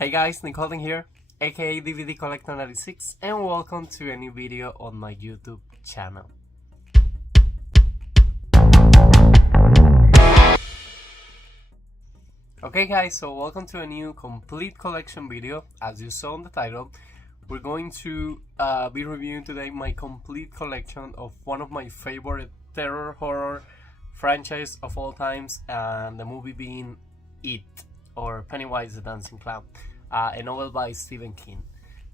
Hey guys, Nicole here, aka DVD Collector 96, and welcome to a new video on my YouTube channel. Okay guys, so welcome to a new complete collection video. As you saw in the title, we're going to be reviewing today my complete collection of one of my favorite terror horror franchise of all times, and the movie being It, or Pennywise the Dancing Clown, a novel by Stephen King.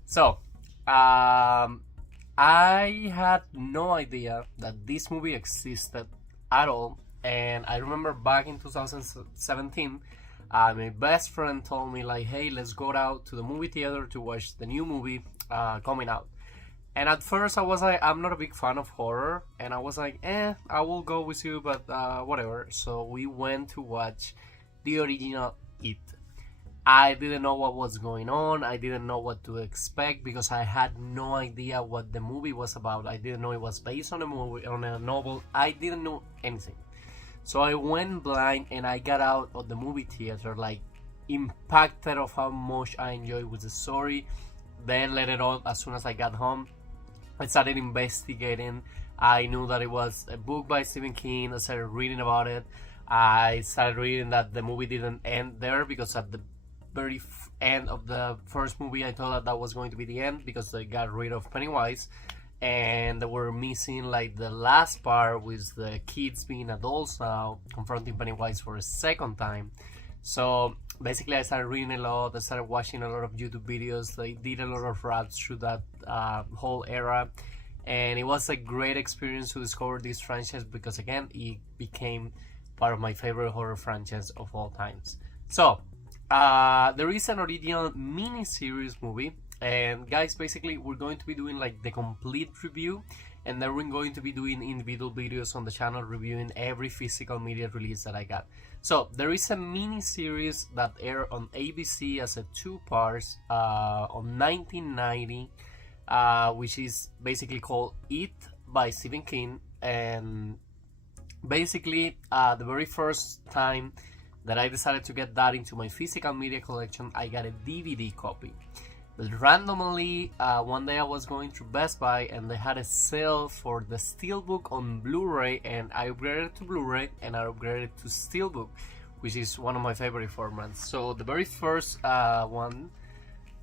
So, I had no idea that this movie existed at all, and I remember back in 2017, my best friend told me like, hey, let's go out to the movie theater to watch the new movie coming out. And at first I was like, I'm not a big fan of horror, and I was like, I will go with you, but whatever. So we went to watch the original It. I didn't know what was going on. I didn't know what to expect because I had no idea what the movie was about. I didn't know it was based on a novel. I didn't know anything. So I went blind, and I got out of the movie theater like impacted of how much I enjoyed with the story. Then later on, as soon as I got home, I started investigating. I knew that it was a book by Stephen King. I started reading about it. I started reading that the movie didn't end there, because at the very end of the first movie I thought that was going to be the end, because they got rid of Pennywise and they were missing like the last part with the kids being adults now, confronting Pennywise for a second time. So basically I started reading a lot. I started watching a lot of YouTube videos. They did a lot of raps through that whole era, and it was a great experience to discover this franchise, because again, it became part of my favorite horror franchise of all times. So there is an original miniseries movie, and guys, basically we're going to be doing like the complete review, and then we're going to be doing individual videos on the channel reviewing every physical media release that I got. So there is a miniseries that aired on ABC as a 2 parts on 1990, which is basically called It by Stephen King. And basically the very first time that I decided to get that into my physical media collection, I got a DVD copy. But randomly, one day I was going to Best Buy, and they had a sale for the SteelBook on Blu Ray, and I upgraded to Blu Ray, and I upgraded to SteelBook, which is one of my favorite formats. So the very first one,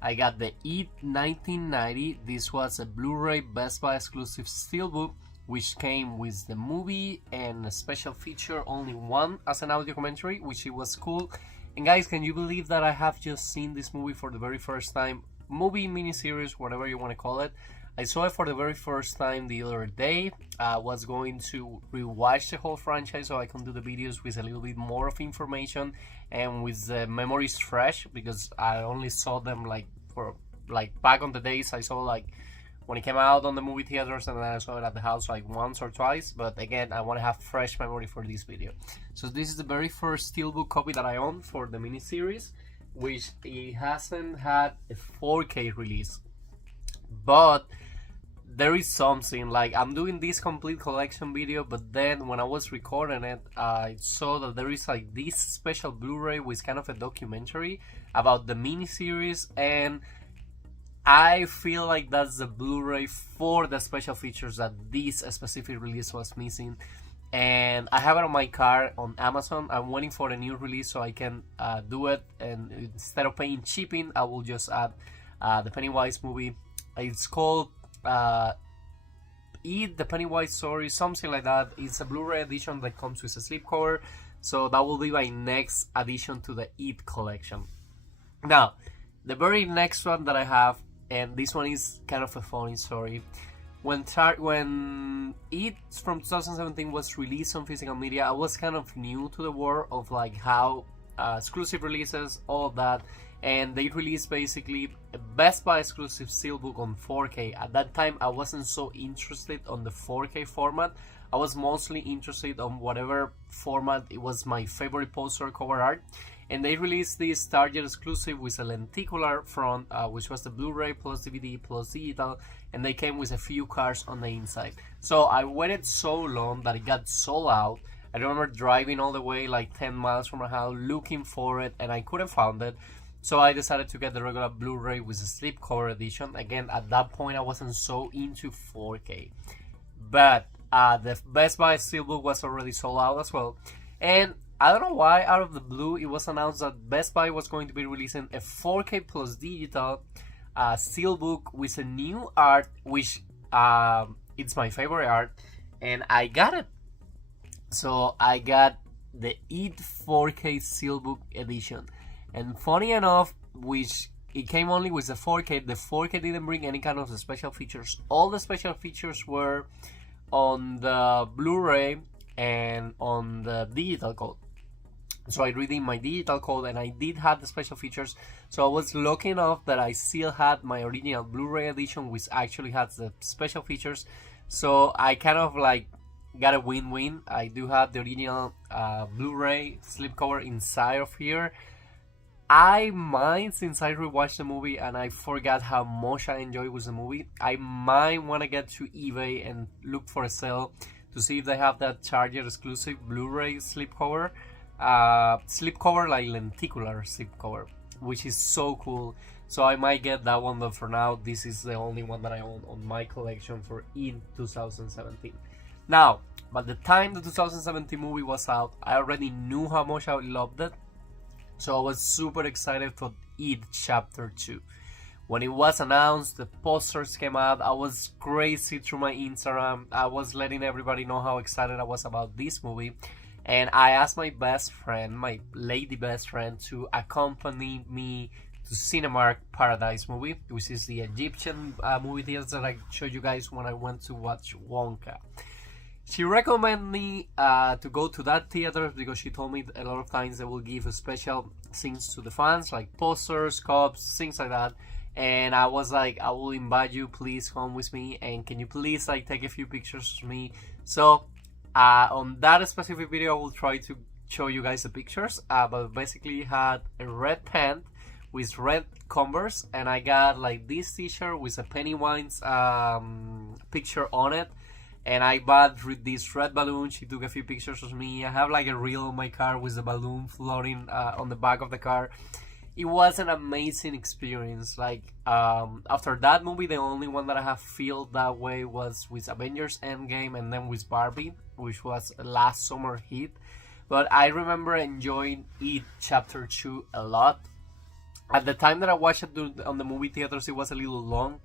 I got the It 1990. This was a Blu Ray Best Buy exclusive SteelBook, which came with the movie and a special feature, only one as an audio commentary, which it was cool. And guys, can you believe that I have just seen this movie for the very first time? Movie, miniseries, whatever you want to call it. I saw it for the very first time the other day. I was going to rewatch the whole franchise so I can do the videos with a little bit more of information and with the memories fresh, because I only saw them like for like back on the days I saw like when it came out on the movie theaters, and then I saw it at the house like once or twice. But again, I want to have fresh memory for this video. So this is the very first steelbook copy that I own for the miniseries, which it hasn't had a 4K release. But there is something, like, I'm doing this complete collection video, but then when I was recording it, I saw that there is like this special Blu-ray with kind of a documentary about the miniseries, and I feel like that's the Blu-ray for the special features that this specific release was missing. And I have it on my car on Amazon. I'm waiting for a new release so I can do it, and instead of paying shipping, I will just add the Pennywise movie. It's called It, the Pennywise Story, something like that. It's a Blu-ray edition that comes with a slipcover, so that will be my next addition to the It collection. Now, the very next one that I have, and this one is kind of a funny story. When It from 2017 was released on physical media, I was kind of new to the world of like how exclusive releases, all of that, and they released basically a Best Buy exclusive steelbook on 4K. At that time, I wasn't so interested on the 4K format. I was mostly interested on whatever format it was my favorite poster cover art. And they released this Target exclusive with a lenticular front, which was the Blu-ray plus DVD plus digital, and they came with a few cards on the inside. So I waited so long that it got sold out. I remember driving all the way like 10 miles from my house looking for it, and I couldn't find it. So I decided to get the regular Blu Ray with the slipcover edition. Again, at that point I wasn't so into 4K. But the Best Buy SteelBook was already sold out as well. And I don't know why, out of the blue, it was announced that Best Buy was going to be releasing a 4K plus digital SteelBook with a new art, which it's my favorite art, and I got it. So I got the IT 4K SteelBook edition. And funny enough, which it came only with the 4K. The 4K didn't bring any kind of special features. All the special features were on the Blu-ray and on the digital code. So I redeemed my digital code and I did have the special features. So I was lucky enough that I still had my original Blu-ray edition, which actually has the special features. So I kind of like got a win-win. I do have the original Blu-ray slipcover inside of here. I might, since I rewatched the movie and I forgot how much I enjoyed with the movie, I might want to get to eBay and look for a sale to see if they have that Target exclusive Blu-ray slipcover. Slipcover, like lenticular slipcover, which is so cool. So I might get that one, but for now, this is the only one that I own on my collection for in 2017. Now, by the time the 2017 movie was out, I already knew how much I loved it. So I was super excited for It Chapter 2. When it was announced, the posters came out, I was crazy through my Instagram. I was letting everybody know how excited I was about this movie. And I asked my best friend, my lady best friend, to accompany me to Cinemark Paradise movie, which is the Egyptian movie theater that I showed you guys when I went to watch Wonka. She recommended me to go to that theater because she told me a lot of times they will give special things to the fans, like posters, cups, things like that. And I was like, I will invite you, please come with me, and can you please like take a few pictures of me? So on that specific video I will try to show you guys the pictures, but basically had a red pant with red Converse, and I got like this t-shirt with a Pennywise picture on it. And I bought this red balloon. She took a few pictures of me. I have like a reel on my car with the balloon floating on the back of the car. It was an amazing experience. Like after that movie, the only one that I have felt that way was with Avengers Endgame and then with Barbie, which was a last summer hit. But I remember enjoying It Chapter 2 a lot. At the time that I watched it on the movie theaters, it was a little long.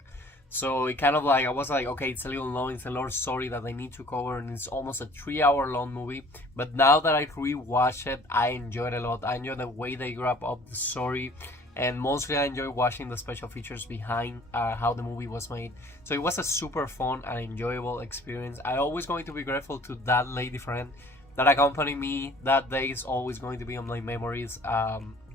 So it kind of like, I was like, okay, it's a little long, it's a long story that I need to cover, and it's almost a 3-hour long movie. But now that I rewatched it, I enjoyed it a lot. I enjoyed the way they wrap up the story, and mostly I enjoyed watching the special features behind how the movie was made. So it was a super fun and enjoyable experience. I'm always going to be grateful to that lady friend that accompanied me. That day is always going to be on my memories.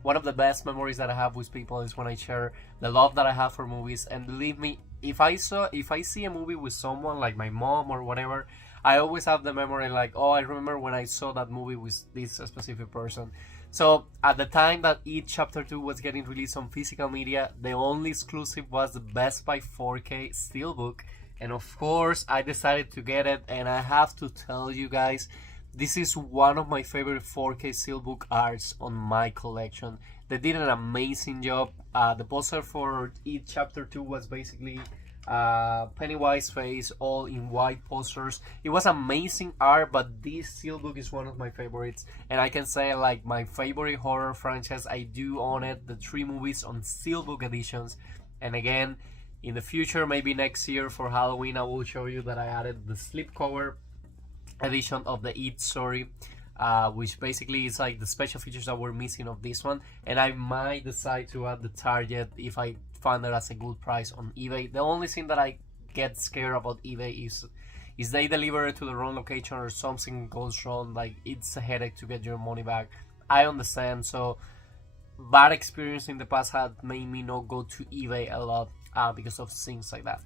One of the best memories that I have with people is when I share the love that I have for movies. And believe me, if I see a movie with someone like my mom or whatever, I always have the memory like, oh, I remember when I saw that movie with this specific person. So at the time that It Chapter 2 was getting released on physical media, the only exclusive was the Best Buy 4K SteelBook. And of course, I decided to get it, and I have to tell you guys, this is one of my favorite 4K SteelBook arts on my collection. They did an amazing job. The poster for It Chapter 2 was basically Pennywise face, all in white posters. It was amazing art, but this SteelBook is one of my favorites. And I can say, like, my favorite horror franchise, I do own it. The 3 movies on SteelBook editions. And again, in the future, maybe next year for Halloween, I will show you that I added the slipcover edition of the It story, which basically is like the special features that were missing of this one. And I might decide to add the Target if I find it as a good price on eBay. The only thing that I get scared about eBay is they deliver it to the wrong location or something goes wrong. Like, it's a headache to get your money back. I understand. So bad experience in the past had made me not go to eBay a lot because of things like that.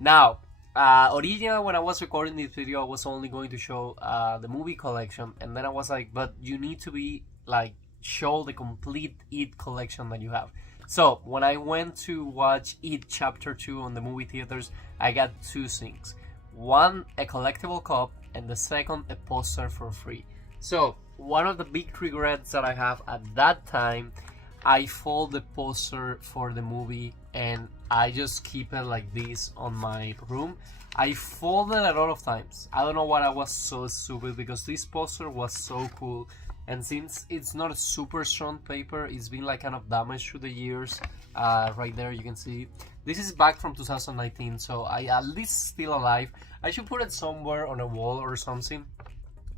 Now, originally when I was recording this video, I was only going to show the movie collection, and then I was like, but you need to be like show the complete It collection that you have. So when I went to watch It Chapter 2 on the movie theaters, I got 2 things. One, a collectible cup, and the second, a poster for free. So one of the big regrets that I have at that time, I fold the poster for the movie and I just keep it like this on my room. I folded a lot of times. I don't know why I was so stupid, because this poster was so cool, and since it's not a super strong paper, it's been like kind of damaged through the years. Right there you can see this is back from 2019, so I at least still alive. I should put it somewhere on a wall or something.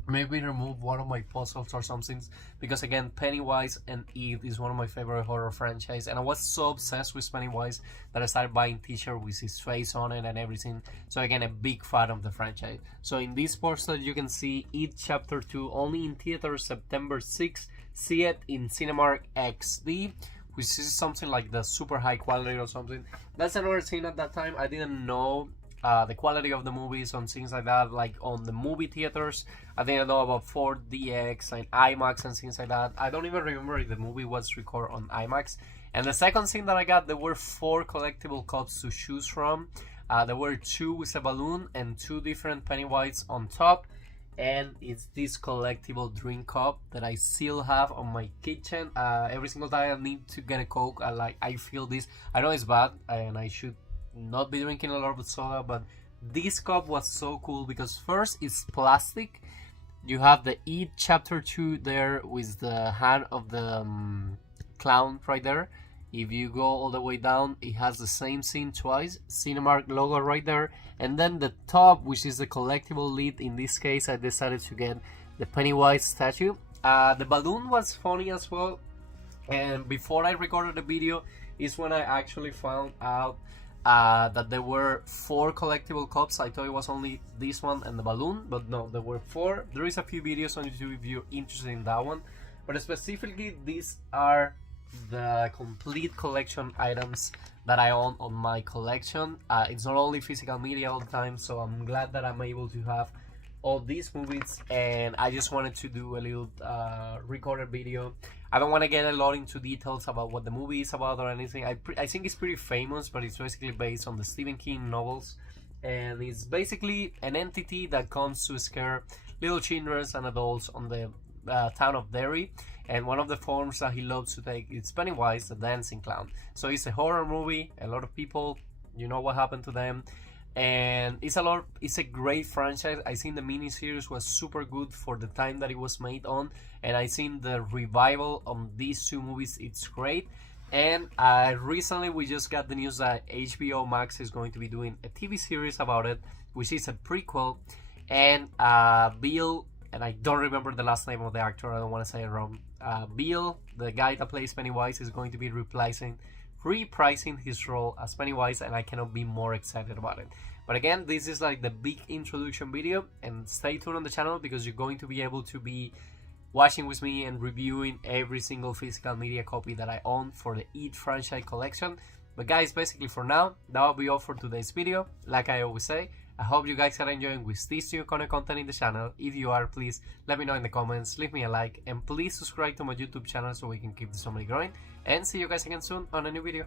Maybe remove one of my puzzles or something, because again, Pennywise and It is one of my favorite horror franchise, and I was so obsessed with Pennywise that I started buying t-shirts with his face on it and everything. So again, a big fan of the franchise. So in this poster you can see It Chapter 2, only in theaters September 6th. See it in Cinemark XD, which is something like the super high quality or something. That's another thing. At that time I didn't know the quality of the movies and things like that, like on the movie theaters. I didn't know about 4DX and IMAX and things like that. I don't even remember if the movie was recorded on IMAX. And the second thing that I got, there were 4 collectible cups to choose from. There were 2 with a balloon and 2 different Pennywise on top. And it's this collectible drink cup that I still have on my kitchen. Every single time I need to get a Coke, I feel this. I know it's bad and I should not be drinking a lot of soda, but this cup was so cool because first it's plastic. You have the It Chapter 2 there with the hand of the clown right there. If you go all the way down, it has the same scene twice, Cinemark logo right there. And then the top, which is the collectible lid, in this case I decided to get the Pennywise statue. The balloon was funny as well, and before I recorded the video is when I actually found out that there were 4 collectible cups. I thought it was only this one and the balloon, but no, there were 4. There is a few videos on YouTube if you're interested in that one, but specifically these are the complete collection items that I own on my collection. It's not only physical media all the time, so I'm glad that I'm able to have all these movies, and I just wanted to do a little recorded video. I don't want to get a lot into details about what the movie is about or anything. I think it's pretty famous, but it's basically based on the Stephen King novels, and it's basically an entity that comes to scare little children and adults on the town of Derry, and one of the forms that he loves to take is Pennywise, the dancing clown. So it's a horror movie. A lot of people, you know what happened to them, and it's a great franchise. I think the miniseries was super good for the time that it was made on, and I think the revival on these 2 movies, it's great. And recently we just got the news that HBO Max is going to be doing a TV series about it, which is a prequel, and Bill, and I don't remember the last name of the actor, I don't want to say it wrong. Bill, the guy that plays Pennywise, is going to be reprising his role as Pennywise, and I cannot be more excited about it. But again, this is like the big introduction video, and stay tuned on the channel because you're going to be able to be watching with me and reviewing every single physical media copy that I own for the It franchise collection. But guys, basically for now, that will be all for today's video. Like I always say, I hope you guys are enjoying with this new content in the channel. If you are, please let me know in the comments, leave me a like, and please subscribe to my YouTube channel so we can keep the family growing. And see you guys again soon on a new video.